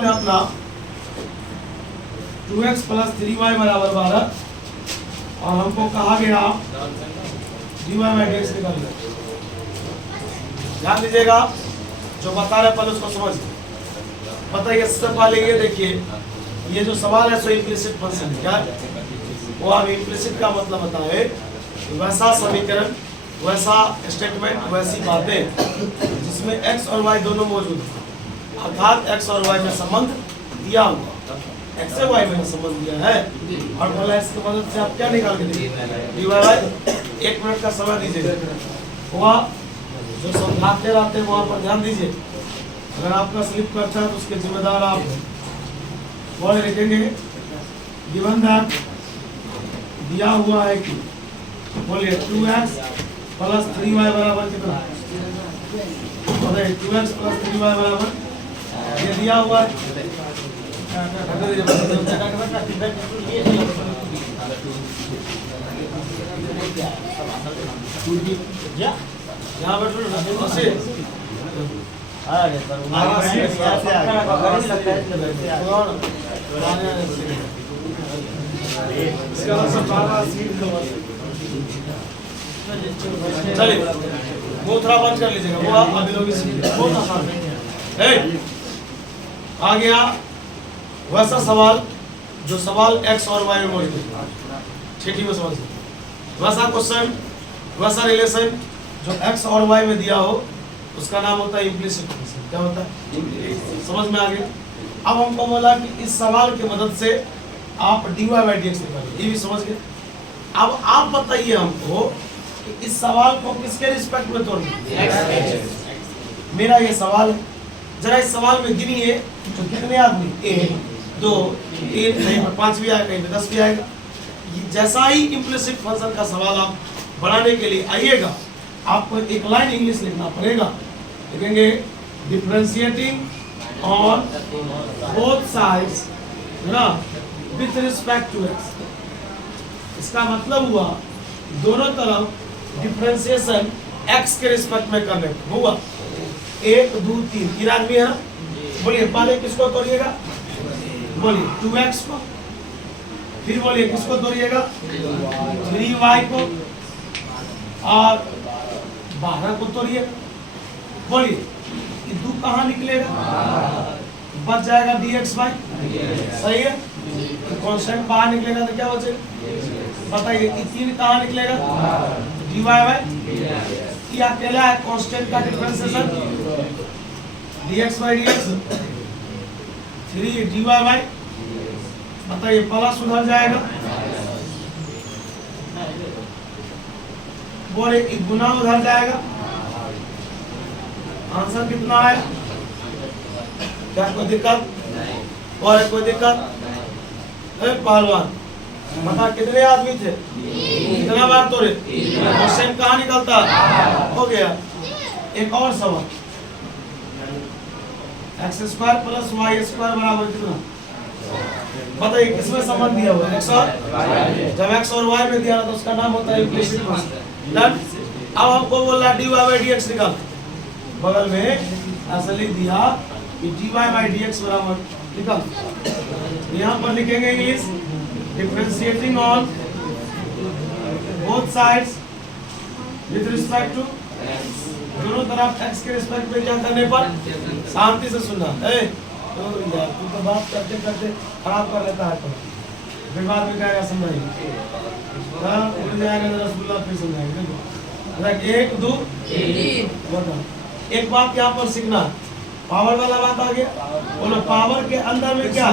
सवाल है अपना 2x + 3y = 12 और हमको कहा गया dy/dx निकालना। ध्यान दीजिएगा, जो बता रहे पहले उसको समझ बताइए। सबसे पहले ये देखिए, ये जो सवाल है सो इम्प्लिसिट फंक्शन है। क्या वो आप इम्प्लिसिट का मतलब बताए, वैसा समीकरण, वैसा स्टेटमेंट, वैसी बातें जिसमें x और y दोनों मौजूद हैं, अर्थात x और y में संबंध दिया हुआ, x से y में संबंध दिया है और बोला इसकी मदद से आप क्या निकाल के देंगे dy। 1 मिनट का समय दीजिए। वह जो समझाते रहते हैं वहाँ पर ध्यान दीजिए। अगर आपका स्लिप करता है तो उसके जिम्मेदार आप बोल लिखेंगे गिवन दैट दिया हुआ है कि बोलिए 2x + 3y = कितना? बताइए 2x + 3y = ये दिया हुआ है। यहाँ चलिए वो थोड़ा बंद कर लीजिएगा, वो आप अभी लोग बहुत आसान है। आ गया वैसा सवाल जो सवाल x और y में मौजूद है, ठीक में समझ, वैसा क्वेश्चन, वैसा रिलेशन जो x और y में दिया हो उसका नाम होता है इम्प्लिसिट फंक्शन। क्या होता है? समझ में आ गया। अब हमको बोला कि इस सवाल की मदद से आप dy/dx निकालिए, ये भी समझ गए। अब आप बताइए हमको कि इस सवाल को किसके रिस्पेक्ट में तोड़ना। मेरा ये सवाल है, जरा इस सवाल में गिनिए तो कितने आदमी 1 2 3, कहीं पर 5 भी आएगा, कहीं पर 10 भी आएगा। जैसा ही इम्प्लिसिट फंक्शन का सवाल आप बनाने के लिए आइएगा, आपको एक लाइन इंग्लिश लिखना पड़ेगा। लिखेंगे डिफरेंशिएटिंग ऑन बोथ साइड्स, है ना, विथ रिस्पेक्ट टू x। इसका मतलब हुआ दोनों तरफ डिफरेंशिएशन x के रिस्पेक्ट में करने हुआ। 1 2 3 आदमी है, बोलिए पहले किसको तोड़िएगा? बोलिए 2x को, फिर बोलिए किसको तोड़िएगा? 3y को, और 12 को तोड़िए। बोलिए ये 2 कहाँ निकलेगा? बच जाएगा dx/, सही है। कांस्टेंट बाहर निकलेगा तो क्या बचेगा? बताइए ये 3 कहाँ निकलेगा? dy/, ये अकेला है कांस्टेंट का डिफरेंशिएशन dx/dx, 3 dy/, बताइए प्लस उधर जाएगा, बोले एक गुना उधर जाएगा। आंसर कितना आया? क्या कोई दिक्कत? और कोई दिक्कत? पहलवान बता कितने आदमी थे? कितना बार तोड़े? क्वेश्चन कहाँ निकलता? हो गया। एक और सवाल, x² + y² = कितना? बताइए किसमें संबंध दिया हुआ? x और जब x और y में दिया तो उसका नाम होता है इम्प्लिसिट फंक्शन। डन। अब हमको बोल रहा dy/dx निकाल, बगल में ऐसा लिख दिया कि dy/dx बराबर निकाल। यहाँ पर लिखेंगे English differentiating on both sides with respect to, दोनों तरफ x के रिस्पेक्ट में क्या करने पर। शांति से सुनना है तो यार, तू तो बात करते करते खराब कर लेता है, तो फिर बाद में क्या समझाएंगे? उड़ जाएगा रसगुल्ला, फिर समझाएंगे। 1 2 3। एक बात यहाँ पर सीखना, पावर वाला बात आ गया। बोलो पावर के अंदर में क्या?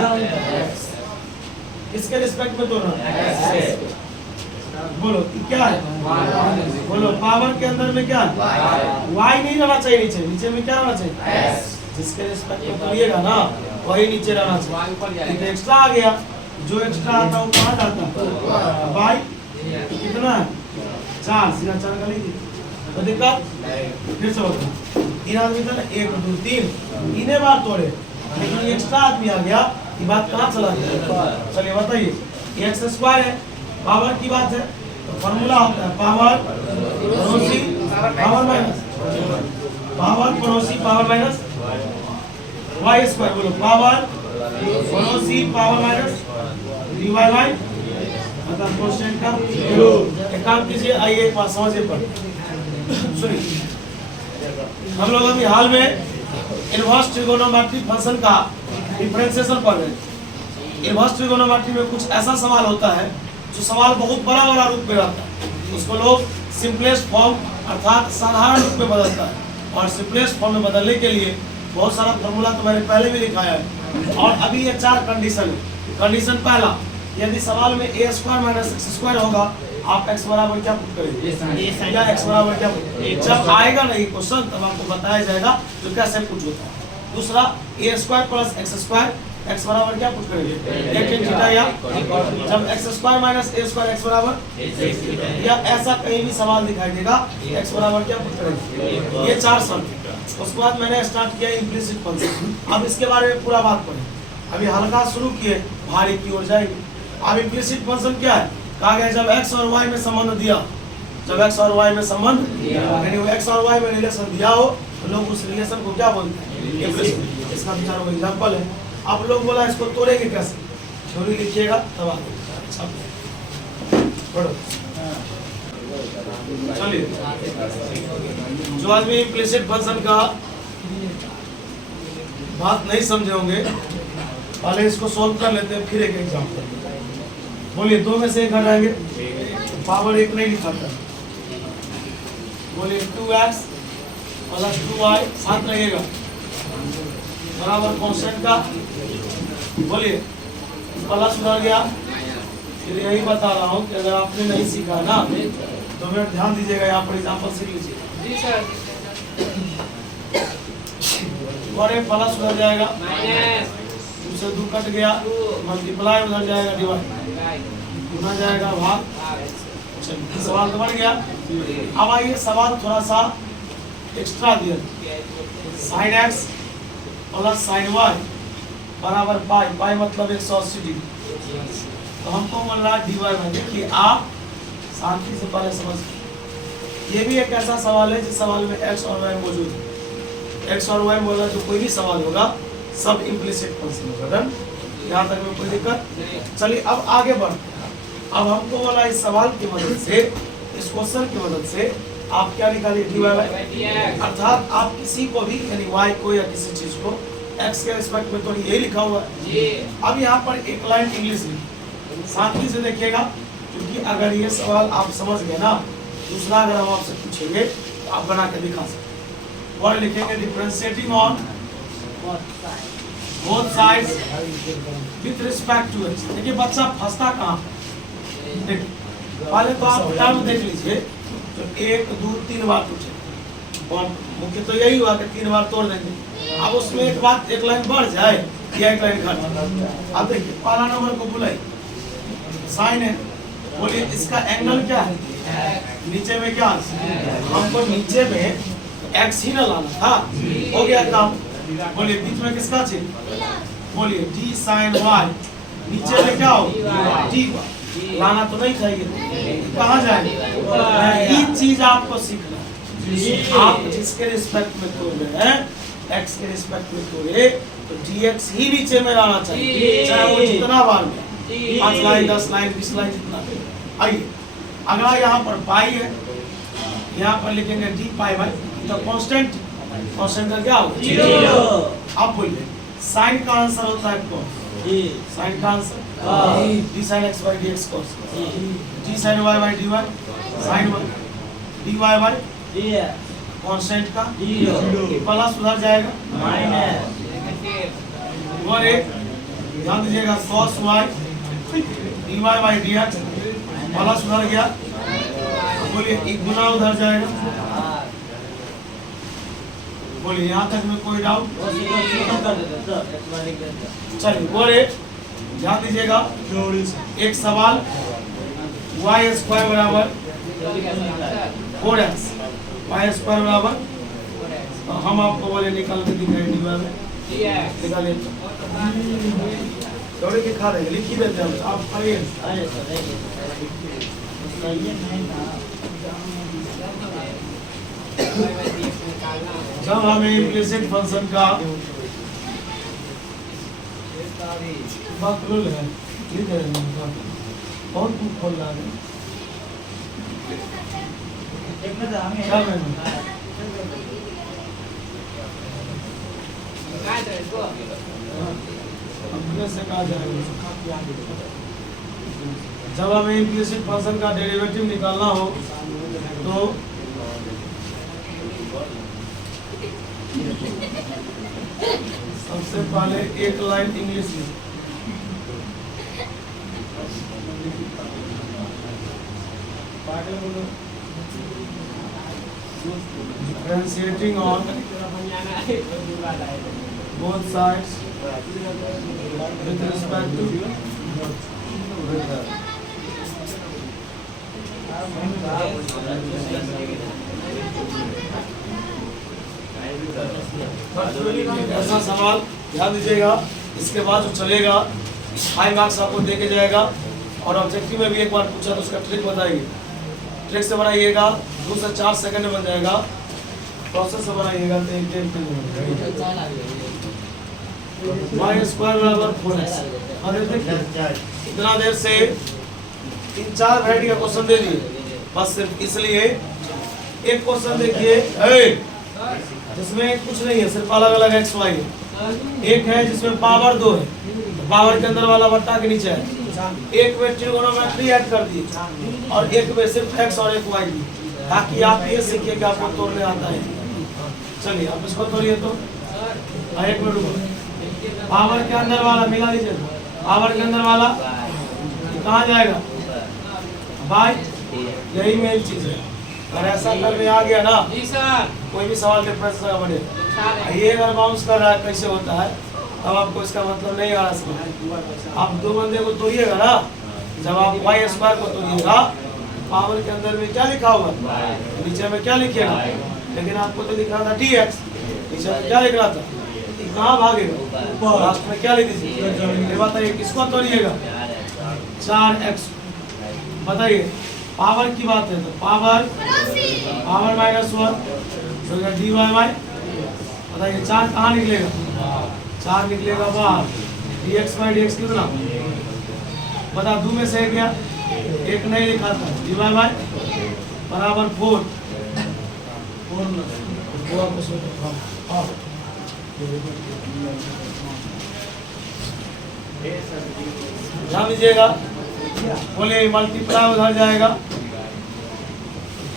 किसके रिस्पेक्ट में तोड़ना? बोलो क्या है? बोलो पावर के अंदर में क्या? y नहीं रहना चाहिए नीचे, नीचे में क्या रहना चाहिए? जिसके रिस्पेक्ट में तोड़िएगा ना वही नीचे रहना चाहिए। एक्स्ट्रा आ गया, जो एक्स्ट्रा आता है वो कहाँ जाता है? y कितना है? 4, सीधा 4 का लीजिए तो दिक्कत। फिर से होगा 3 आदमी था ना, 1 2 3, 3 बार तोड़े, लेकिन एक्स्ट्रा आदमी आ गया, ये बात कहाँ चला गया? चलिए बताइए, x² है, पावर की बात है तो फॉर्मूला होता है पावर पड़ोसी पावर माइनस, पावर पड़ोसी पावर माइनस वाई स्क्वायर बोलो पावर बोलो सी पावर माइनस dy बाई मतलब कांस्टेंट का एक काम कीजिए, आइए एक बात समझिए पर सुनिए। हम लोग अभी हाल में इनवर्स ट्रिगोनोमेट्रिक फंक्शन का डिफरेंशिएशन पढ़ रहे हैं। इनवर्स ट्रिगोनोमेट्री में कुछ ऐसा सवाल होता है जो सवाल बहुत बड़ा बड़ा रूप में रहता है, उसको लोग सिंपलेस्ट फॉर्म अर्थात साधारण रूप में बदलता है। और सिंपलेस्ट फॉर्म में बदलने के लिए बहुत सारा फॉर्मूला तो मैंने पहले भी लिखाया है। और अभी ये 4 कंडीशन है। कंडीशन पहला, यदि सवाल में a square minus x square होगा, आप x बराबर क्या पुट करेंगे या x बराबर क्या पुट, जब आएगा नहीं क्वेश्चन तब आपको बताया जाएगा जो कैसे पुट होता है। दूसरा, a square plus x square, x बराबर क्या पुट करेंगे एक थीटा, या जब x square minus a square x बराबर, या ऐसा कहीं भी सवाल दिखाई देगा x बराबर क्या पुट करेंगे। ये 4 शर्त। उसके बाद मैंने स्टार्ट किया इम्प्लिसिट फंक्शन। अब इसके बारे में पूरा बात पढ़े, अभी हल्का शुरू किए भारी की ओर जाएंगे। अब इम्प्लिसिट फंक्शन क्या है, कहा गया जब x और y में संबंध दिया, जब x और y में संबंध यानी x और y में रिलेशन दिया हो तो लोग उस रिलेशन को क्या बोलते हैं इम्प्लिसिट। इसका विचार को एग्जांपल है। अब लोग बोला इसको तोड़ेंगे कैसे, थ्योरी लिखिएगा तब आगे पढ़ो। चलिए, जो आदमी इम्प्लिसिट फंक्शन का बात नहीं समझे होंगे पहले इसको सॉल्व कर लेते हैं, फिर एक एग्जांपल। बोलिए 2 में से एक हटाएंगे, पावर 1 नहीं लिखा था। बोलिए 2x प्लस 2y साथ लगेगा बराबर कांस्टेंट का। बोलिए प्लस उधर गया। फिर यही बता रहा हूँ कि अगर आपने नहीं सीखा ना तो फिर ध्यान दीजिएगा, यहाँ पर एग्जांपल सीख लीजिए। जी सर। और एक प्लस उधर जाएगा, दूसरे 2 कट गया, मल्टीप्लाई उधर जाएगा, डिवाइड गुना जाएगा भाग। सवाल तो बन गया। अब आइए सवाल थोड़ा सा एक्स्ट्रा दिया, sine x plus sine y बराबर पाई, पाई मतलब 180 डिग्री। तो हमको बोल रहा है डी वाई बाई। देखिए आप शांति से पहले समझ, ये भी एक ऐसा सवाल है जिस सवाल में एक्स और वाई मौजूद है। एक्स और वाई बोला जो कोई भी सवाल होगा सब इम्प्लिसिट फंक्शन होगा। डन, यहाँ तक में कोई दिक्कत। चलिए अब आगे बढ़ते हैं। अब हमको बोला इस सवाल की मदद से, इस क्वेश्चन की मदद से आप क्या निकालिए डी वाई बाई, अर्थात आप किसी को भी यानी वाई को या किसी चीज को एक्स के रिस्पेक्ट में तो यही लिखा हुआ है। अब यहाँ पर एक लाइन इंग्लिश लिखी, शांति से देखिएगा, क्योंकि अगर ये सवाल आप समझ गए ना, दूसरा अगर हम आपसे पूछेंगे तो आप बना के दिखा सकते। और लिखेंगे differentiating on both sides with respect to x. देखिए बच्चा फंसता कहाँ, देखिए पहले तो आप टर्म देख लीजिए, तो 1 2 3 बार पूछे और मुख्य तो यही हुआ कि 3 बार तोड़ देंगे। अब उसमें एक बात, एक लाइन बढ़ जाए या एक लाइन घट। अब देखिए पहला नंबर को बुलाइए, साइन है। बोलिए इसका एंगल क्या है, नीचे में क्या, हमको नीचे में एक्स ही ना लाना था, हो गया काम। बोलिए बीच में किसका चिन्ह, बोलिए डी साइन वाई, नीचे में क्या हो डी वाई, लाना तो नहीं चाहिए, कहाँ जाए। यही चीज आपको सीखना है। आप जिसके रिस्पेक्ट में तोड़ रहे हैं, एक्स के रिस्पेक्ट में तोड़े तो dx ही नीचे में लाना चाहिए, चाहे वो जितना बार में 5 लाइन 10 लाइन 20 लाइन जितना। आइए अगला यहाँ पर पाई है, यहाँ पर लिखेंगे डी पाई बाई, तो कांस्टेंट, कांस्टेंट का क्या होगा। अब बोलिए साइन का आंसर होता है कौन, साइन का answer d sine x by d x cos, d sine y by d y sine y, d y by constant का प्लस उधर जाएगा माइनस, और एक ध्यान दीजिएगा cos y d y by d x plus उधर गया। बोलिए एक गुना उधर जाएगा। बोलिए यहाँ तक में कोई डाउट, चलिए बोले ध्यान दीजिएगा। एक सवाल वाई स्क्वायर बराबर 4x, वाई स्क्वायर बराबर, तो हम आपको बोले निकाल के दिखाएंगे, निकालिए थोड़ी दिखा देंगे, लिख ही देते हैं आप पढ़िए। जब हमें इम्प्लिसिट फंक्शन का बात खोल है ठीक है कौन तू खोल रहा है क्या मैंने अपने से कहा जाएगा जब हमें इम्प्लिसिट फंक्शन का डेरिवेटिव निकालना हो तो सबसे पहले एक लाइन इंग्लिश में differentiating on both sides with respect to ऐसा सवाल ध्यान दीजिएगा। इसके बाद जो चलेगा 5 मार्क्स आपको देके जाएगा और ऑब्जेक्टिव में भी एक बार पूछा तो उसका ट्रिक बताइए। ट्रिक से बनाइएगा 2 से 4 सेकंड में बन जाएगा। प्रोसेस से बनाइएगा तो 1-1.5 मिनट वाई स्क्वायर बराबर 4x। इतना देर से 3-4 वैरायटी का क्वेश्चन दे दिए बस सिर्फ इसलिए एक क्वेश्चन देखिए जिसमें कुछ नहीं है सिर्फ अलग अलग एक्स वाई है। एक है जिसमें पावर 2 है पावर के अंदर वाला बट्टा के नीचे है। एक में ट्रिगोनोमेट्री ऐड कर दी और एक में सिर्फ एक्स और एक वाई दी ताकि आप ये सीखिए कि आपको तोड़ने आता है। चलिए आप इसको तोड़िए तो 1 मिनट रुको। पावर के अंदर वाला मिला लीजिए। पावर के अंदर वाला कहाँ जाएगा भाई यही मेन चीज है। अगर ऐसा करने आ गया ना कोई भी सवाल डिफरेंस का बने ये अगर बाउंस कर रहा है कैसे होता है तब आपको इसका मतलब नहीं आ रहा समझ। आप 2 बंदे को तोड़िएगा ना जब आप वाई स्क्वायर को तोड़िएगा पावर के अंदर में क्या लिखा होगा नीचे में क्या लिखिएगा लेकिन आपको तो लिख रहा था dx नीचे में क्या लिख रहा था कहाँ भागेगा लास्ट में क्या लिख दीजिए। ये बताइए किसको तोड़िएगा 4x। बताइए पावर की बात है तो पावर -1 तो dy बाई बताइए 4 कहाँ निकलेगा 4 निकलेगा बाहर dx बाई dx कितना बता 2 में से क्या एक नहीं लिखा था dy बाई बराबर 4 ध्यान दीजिएगा। बोले मल्टीप्लाई उधर जाएगा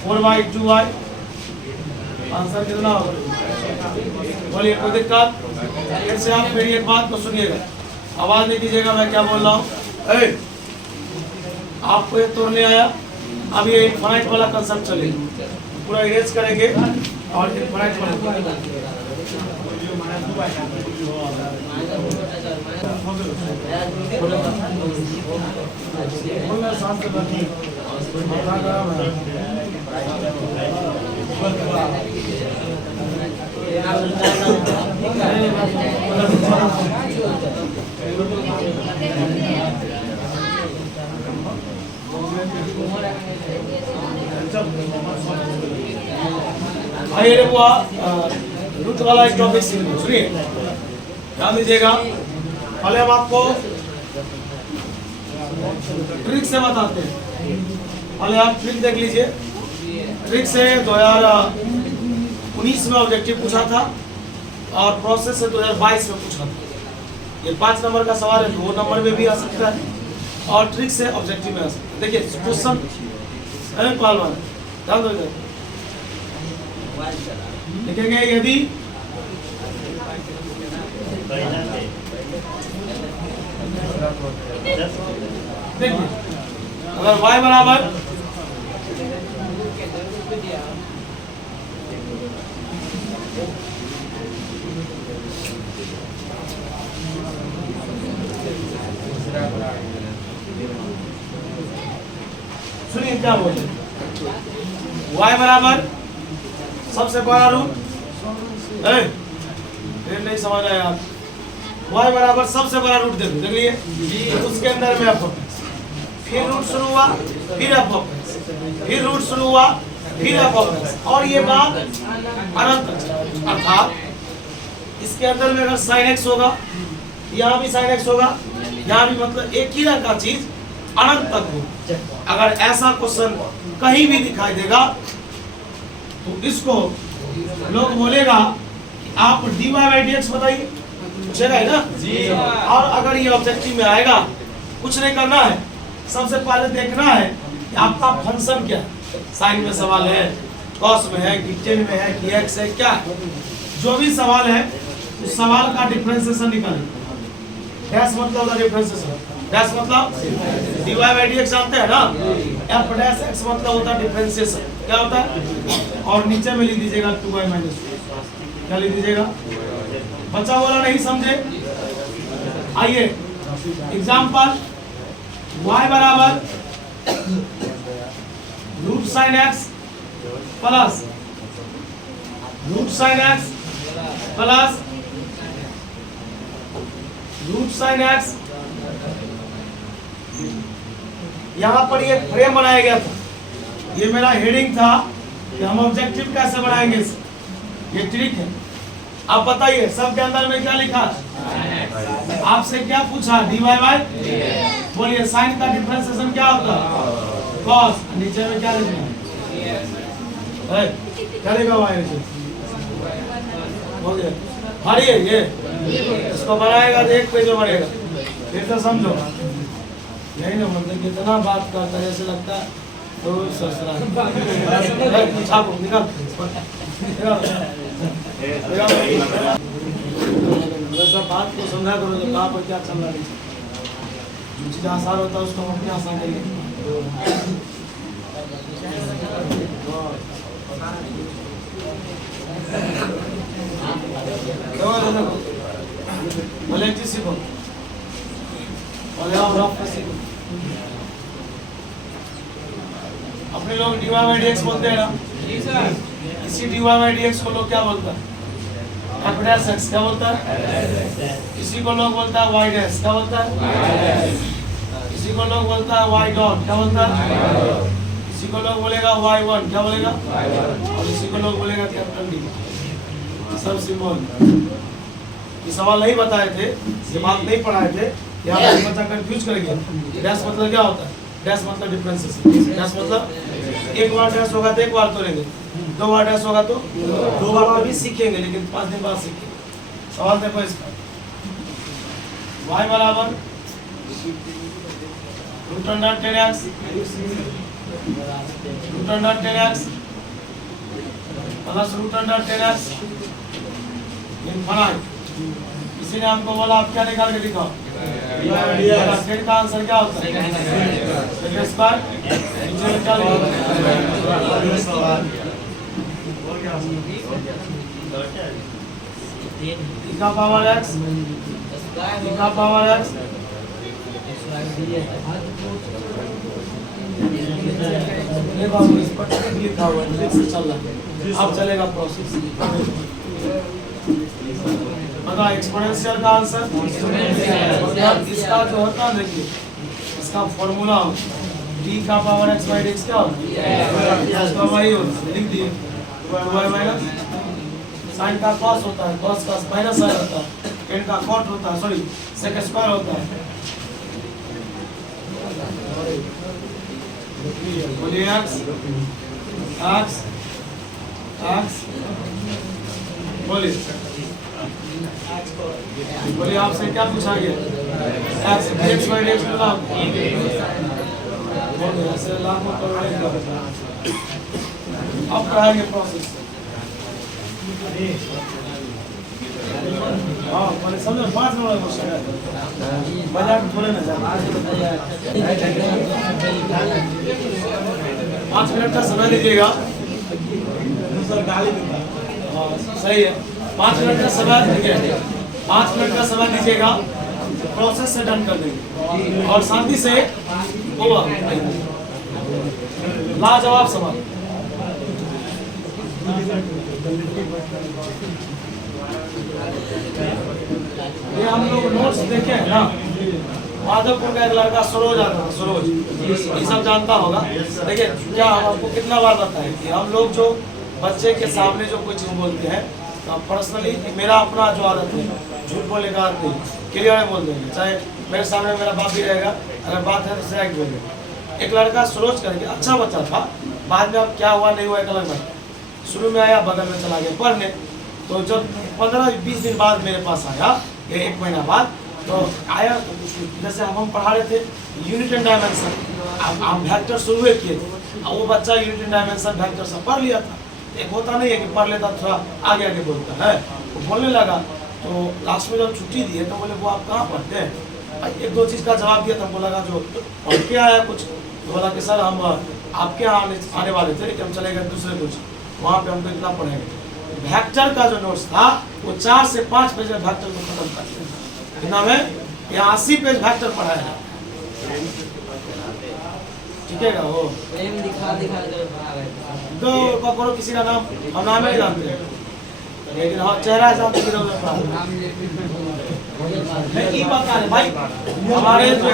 4/2y आंसर कितना होगा बोलिए कोई दिक्कत। फिर से आप मेरी एक बात को सुनिएगा आवाज नहीं दीजिएगा मैं क्या बोल रहा हूँ। आपको ये तोड़ने आया अब ये इनफाइनाइट वाला कंसेप्ट चलेगा पूरा इरेज करेंगे और इनफाइनाइट वाला आइए वो रूट वाला एक टॉपिक सुनिए ध्यान दीजिएगा। पहले हम आपको ट्रिक से बताते हैं। पहले आप ट्रिक देख लीजिए। ट्रिक से 2019 में ऑब्जेक्टिव पूछा था और प्रोसेस से 2022 में पूछा था। ये 5 नंबर का सवाल है 2 नंबर में भी आ सकता है और ट्रिक से ऑब्जेक्टिव में आ सकता है। देखिए क्वेश्चन ध्यान दो लिखेंगे यदि देखिए अगर y बराबर सुनिए क्या बोलते y बराबर सबसे बड़ा रूट नहीं समझ रहे आप y बराबर सबसे बड़ा रूट देखो देख लीजिए उसके अंदर में f फिर रूट शुरू हुआ फिर f फिर रूट शुरू हुआ फिर f और ये बात अनंत अर्थात इसके अंदर में अगर sin x होगा यहाँ भी sin x होगा, यहाँ भी, मतलब एक ही रंग का चीज अनंत तक हो। अगर ऐसा क्वेश्चन कहीं भी दिखाई देगा तो इसको लोग बोलेगा कि आप dy बाई dx बताइए, पूछेगा ही ना जी। और अगर ये ऑब्जेक्टिव में आएगा, कुछ नहीं करना है, सबसे पहले देखना है कि आपका फंक्शन क्या है। साइन में सवाल है, कॉस में है, कि टेन में है, कि एक्स है, क्या जो भी सवाल है उस सवाल का डिफरेंशिएशन निकालें। डैश मतलब होता है डिफरेंशिएशन, डैश मतलब dy बाई dx जानते हैं ना, f डैश x मतलब होता है डिफरेंशिएशन, क्या होता है, और नीचे में लिख दीजिएगा 2y माइनस, क्या लिख दीजिएगा, बच्चा बोला नहीं समझे। आइए एग्जाम्पल, y बराबर root sine x plus root sine x plus root sine x। यहाँ पर ये फ्रेम बनाया गया था, ये मेरा हेडिंग था कि हम ऑब्जेक्टिव कैसे बनाएंगे, ये ट्रिक है। आप बताइए सबके अंदर में क्या लिखा, आपसे क्या पूछा, dy बाई, बोलिए साइन का डिफरेंशिएशन क्या होता है, कॉस, नीचे में क्या लिखना है, क्या लिखा हुआ है नीचे, हो गया। हरिए ये इसको बनाएगा तो एक पेज में बढ़ेगा, फिर तो समझो यही ना, मतलब कितना बात करता है, जैसे लगता है तो ससुराल छापो निकाल, वैसा बात को समझा करो तो कहाँ पर क्या चल रहा है, जो चीज आसान होता है उसको हम अपने आसान करेंगे। भले चीज सीखो, अपने लोग dy बाई dx बोलते हैं ना, इसी dy बाई dx को लोग क्या बोलता है, f डैश x, क्या बोलता है, इसी को लोग बोलता है y डैश, क्या बोलता है, इसी को लोग बोलता है y डॉट, क्या बोलता है, इसी को लोग बोलेगा y1, क्या बोलेगा, और इसी को लोग बोलेगा कैपिटल D, सब सिंबल। ये सवाल नहीं बताए थे, ये बात नहीं पढ़ाए थे, यहाँ पर बच्चा कंफ्यूज कर गया। डैश मतलब क्या होता है, डैश मतलब डिफरेंशिएशन, डैश मतलब एक बार डैश होगा तो एक बार तोड़ेंगे, दो बार डैश होगा तो दो बार अभी सीखेंगे, लेकिन 5 दिन बाद सीखेंगे। सवाल देखो इसका, y बराबर root under 10x, root under 10x plus root under 10x infinite. इसी ने हमको बोला आप क्या निकाल के दिखाओ, 10 का आंसर क्या होता है, का पावर x, का पावर x, ये बाबू इस पर लिखा हुआ है, चल रहा है, अब चलेगा प्रोसेस। मतलब एक्सपोनेंशियल का आंसर, मतलब इसका जो होता है, देखिए इसका फॉर्मूला d का पावर x बाई dx क्या होता है, इसका वही होता है, लिख दिए 2y माइनस साइन का cos होता है, cos का माइनस साइन होता है, tan का cot होता है, सॉरी sec स्क्वायर होता है, बोलिए x x x, बोलिए बोलिए आपसे क्या पूछा गया, x dx बाई dx बताओ, ऐसे लाखों करोड़ों। अब पढ़ाएंगे प्रोसेस, हाँ पहले समझो 5 नंबर क्वेश्चन है, बाजार में थोड़े ना जाना, 5 मिनट का समय लीजिएगा, सही है, 5 मिनट का समय दीजिए, 5 मिनट का समय दीजिएगा, प्रोसेस से डन कर देंगे और शांति से होगा। लाजवाब सवाल, ये हम लोग नोट्स देखे हैं ना, माधवपुर का एक लड़का सरोज आता था, सरोज ये सब जानता होगा। देखिए क्या हम आपको कितना बार बताएं कि हम लोग जो बच्चे के सामने जो कोई चीज बोलते हैं, तो पर्सनली मेरा अपना जो आदत है, झूठ बोलने का आदत नहीं, क्लियर में बोल देंगे। चाहे मेरे सामने मेरा बाप भी रहेगा, अगर बात है तो डायरेक्ट बोलेंगे। एक लड़का सोच करके अच्छा बच्चा था, बाद में अब क्या हुआ नहीं हुआ एक अलग बात। शुरू में आया, बगल में चला गया पढ़ने, तो जब 15-20 दिन बाद मेरे पास आया, ये 1 महीना बाद, तो आया तो जैसे हम पढ़ा रहे थे यूनिट एंड डायमेंशन, हम वेक्टर शुरू किए थे, वो बच्चा यूनिट एंड डायमेंशन वेक्टर सब पढ़ लिया था। एक होता नहीं है कि पढ़ लेता थोड़ा आगे आगे बोलता है, वो बोलने लगा। तो लास्ट में जब छुट्टी दिए तो बोले वो आप कहाँ पढ़ते हैं? 1-2 चीज़ का जवाब दिया, तो हमको लगा जो पढ़ के आया कुछ, तो बोला कि सर हम आपके यहाँ आने वाले थे, लेकिन हम चले गए दूसरे कुछ, वहाँ पे हमको इतना पढ़ेंगे। वेक्टर का जो नोट्स था वो 4 से 5 पेज में वेक्टर को खत्म कर दिया। कितना में? यहाँ 80 पेज वेक्टर पढ़ाया है, ठीक है। वो दो करो किसी का नाम हम नाम नहीं जानते, लेकिन हाँ चेहरा जानते हैं। ये बता रहे भाई, हमारे जो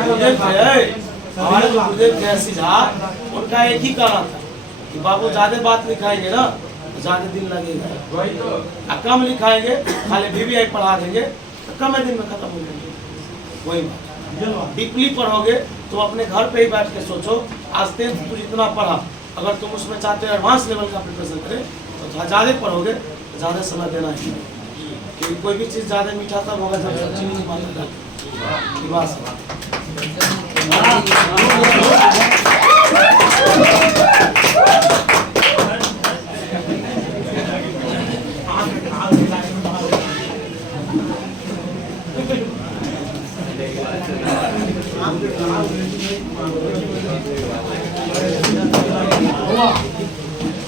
गुरुदेव थे सीधा, उनका एक ही कहना था कि बाबू ज्यादा बात लिखाएंगे ना तो ज्यादा दिन लगेगा, कम लिखाएंगे खाली VVI पढ़ा देंगे तो कम दिन में खत्म हो जाएंगे। वही बात, डीपली पढ़ोगे तो अपने घर पे ही बैठ के सोचो, आज 10th तुम जितना पढ़ा, अगर तुम उसमें चाहते हो एडवांस लेवल का प्रिपरेशन करें तो ज़्यादा पढ़ोगे तो ज़्यादा समय देना है, क्योंकि कोई भी चीज़ ज़्यादा मीठा तब होगा जब सब चीनी की मात्रा की बात है।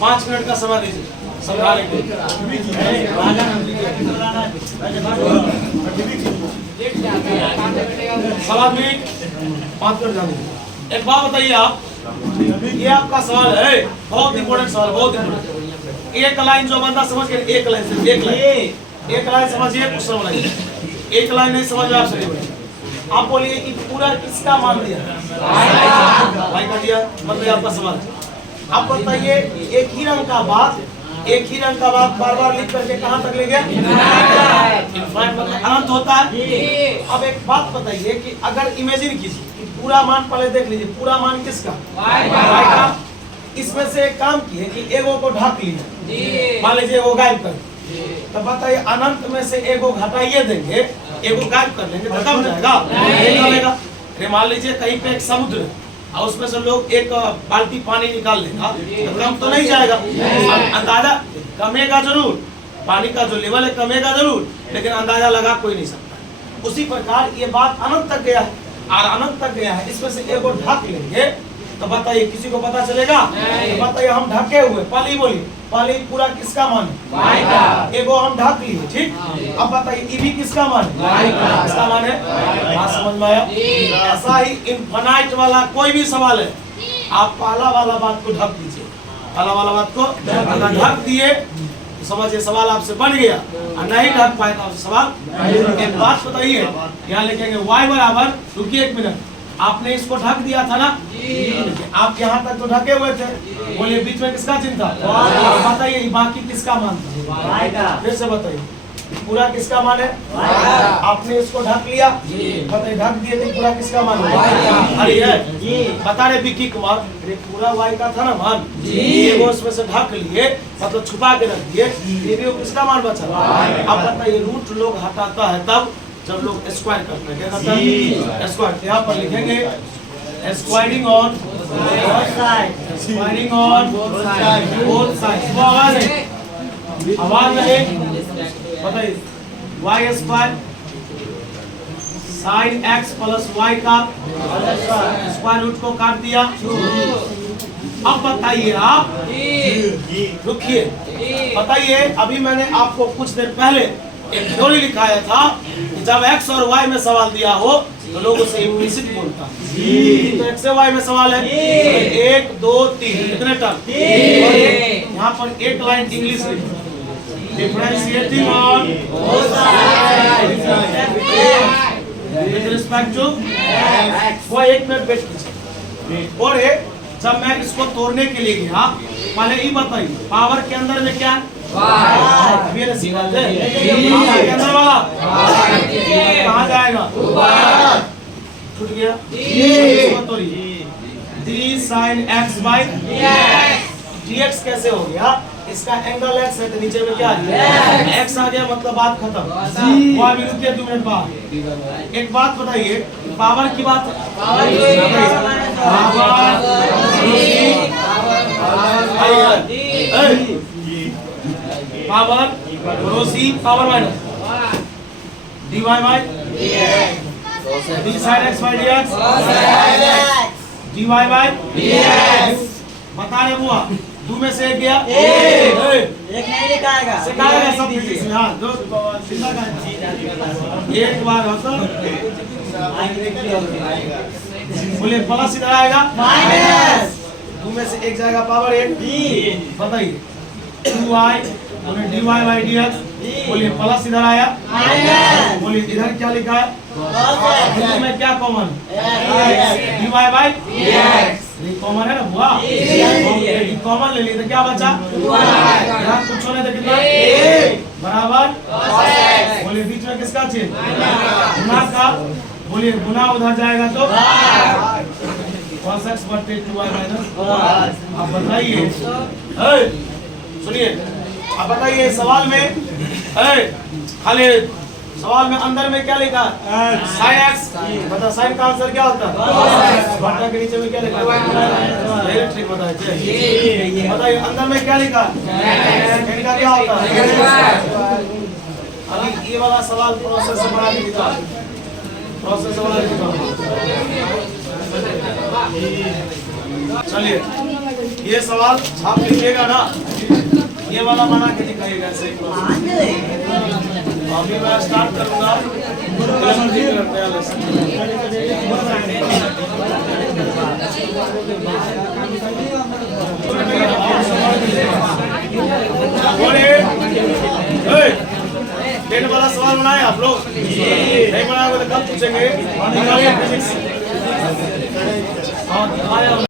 5 मिनट का समय दीजिए समझाने के लिए। सवाल भी 5 मिनट जाने। एक बात बताइए आप, ये आपका सवाल है, बहुत इंपॉर्टेंट सवाल, बहुत इंपॉर्टेंट। एक लाइन जो बंदा समझ गया, एक लाइन से एक लाइन समझिए, क्वेश्चन बनाइए। एक लाइन नहीं समझ में आप सही बोलिए। आप बोलिए कि पूरा किसका मान दिया? भाई का दिया, मतलब आपका सवाल। आप बताइए एक ही रंग का बात बार बार लिख करके कहाँ तक ले गया? इनफाइनाइट, मतलब अनंत होता है। अब एक बात बताइए कि अगर इमेजिन कीजिए कि पूरा मान, पहले देख लीजिए पूरा मान किसका? y का। इसमें से एक काम किए कि एगो को ढक लीजिए, मान लीजिए एगो गायब कर, तो बताइए अनंत में से एगो घटाइए देंगे, एगो गायब कर लेंगे तो कम जाएगा? नहीं कमेगा। मान लीजिए कहीं पे एक समुद्र है और उसमें से लोग एक बाल्टी पानी निकाल लेगा तो कम तो नहीं जाएगा, अंदाजा कमेगा जरूर, पानी का जो लेवल है कमेगा जरूर, लेकिन अंदाजा लगा कोई नहीं सकता। उसी प्रकार ये बात अनंत तक गया है, और अनंत तक गया है, इसमें से एगो ढक लेंगे तो बताइए किसी को पता चलेगा? तो बताइए हम ढके हुए, पहले ही बोलिए, पहले पूरा किसका मान है? एगो हम ढक लिए, ठीक। अब बताइए ई भी किसका मान है? किसका मान है? बात समझ में आया? ऐसा ही इनफाइनाइट वाला कोई भी सवाल है, आप पहला वाला बात को ढक दीजिए, पहला वाला बात को अगर ढक दिए तो समझिए सवाल आपसे बन गया, और नहीं ढक पाए तो आपसे सवाल। एक बात बताइए, यहाँ लिखेंगे y बराबर, रुकिए 1 मिनट, आपने इसको ढक दिया था ना? आप यहाँ तक तो ढके हुए थे, बोलिए बीच में किसका चिन्ह था? बताइए बाकी किसका मान था? फिर से बताइए पूरा किसका मान है? आपने इसको ढक लिया, बताइए ढक दिए थे, पूरा किसका मान है? अरे बता रहे विक्की कुमार, पूरा y का था ना मान, ये वो उसमें से ढक लिए, मतलब छुपा के रख दिए, ये भी किसका मान बचा? अब बताइए रूट लोग हटाता है तब जब लोग स्क्वायर करते हैं, क्या करता है? स्क्वायर। यहाँ पर लिखेंगे स्क्वायरिंग ऑन बोथ साइड। आवाज है, बताइए y square sine x plus y का स्क्वायर रूट को काट दिया। अब बताइए आप, रुकिए, बताइए अभी मैंने आपको कुछ देर पहले एक थ्योरी लिखाया था कि जब x और y में सवाल दिया हो तो लोग उसे इम्प्लिसिट बोलता है। तो x से y में सवाल है 1 2 3 कितने टर्म, और यहाँ पर एक लाइन इंग्लिश लिखी, differentiating on with respect to वो 1 मिनट वेट कीजिए। और जब मैं इसको तोड़ने के लिए गया, पहले ये बताइए पावर के अंदर में क्या है? अभी ये सीखा है अंदर वाला कहाँ जाएगा? छूट गया। D sine x by dx कैसे हो गया? इसका एंगल x है तो नीचे में क्या आ गया? x आ गया, मतलब बात खत्म। वो अभी रुकिए 2 मिनट बाद। एक बात बताइए, पावर की बात, पावर रोसी power minus dy by d sine x by dx dy by dx। बता रहे हुआ 2 में से एक गया, एक नहीं निकालेगा, सिखाएगा सब फिजिक्स में। हाँ दो सीधा का एक बार हो तो बोले प्लस इधर आएगा माइनस, 2 में से एक जाएगा पावर 8। बताइए 2y बोले dy बाई dx, बोलिए प्लस इधर आया माइनस, बोलिए इधर क्या लिखा है? में क्या common? dy by dx common है ना बुआ, कॉमन ले लिए तो क्या बचा? यहाँ कुछ होने तो कितना बराबर, बोलिए बीच में किसका चेंज? गुना का, बोलिए गुना उधर जाएगा तो cos x बटे 2y माइनस। अब बताइए, सुनिए अब बताइए सवाल में खाली सवाल में अंदर में क्या लिखा? Sine x. बता साइन का आंसर क्या होता है? बटा के नीचे में क्या लिखा? ट्रिक बताइए। बताइए अंदर में क्या लिखा? इनका क्या होता है? अभी ये वाला सवाल प्रोसेस से बना के दिखा, प्रोसेस से बना के दिखा। चलिए ये सवाल आप लिखिएगा ना, ये वाला बना के दिखाइएगा ऐसे। अभी मैं स्टार्ट करूंगा। टेन वाला सवाल बनाए आप लोग? नहीं बनाओगे तो कब पूछेंगे?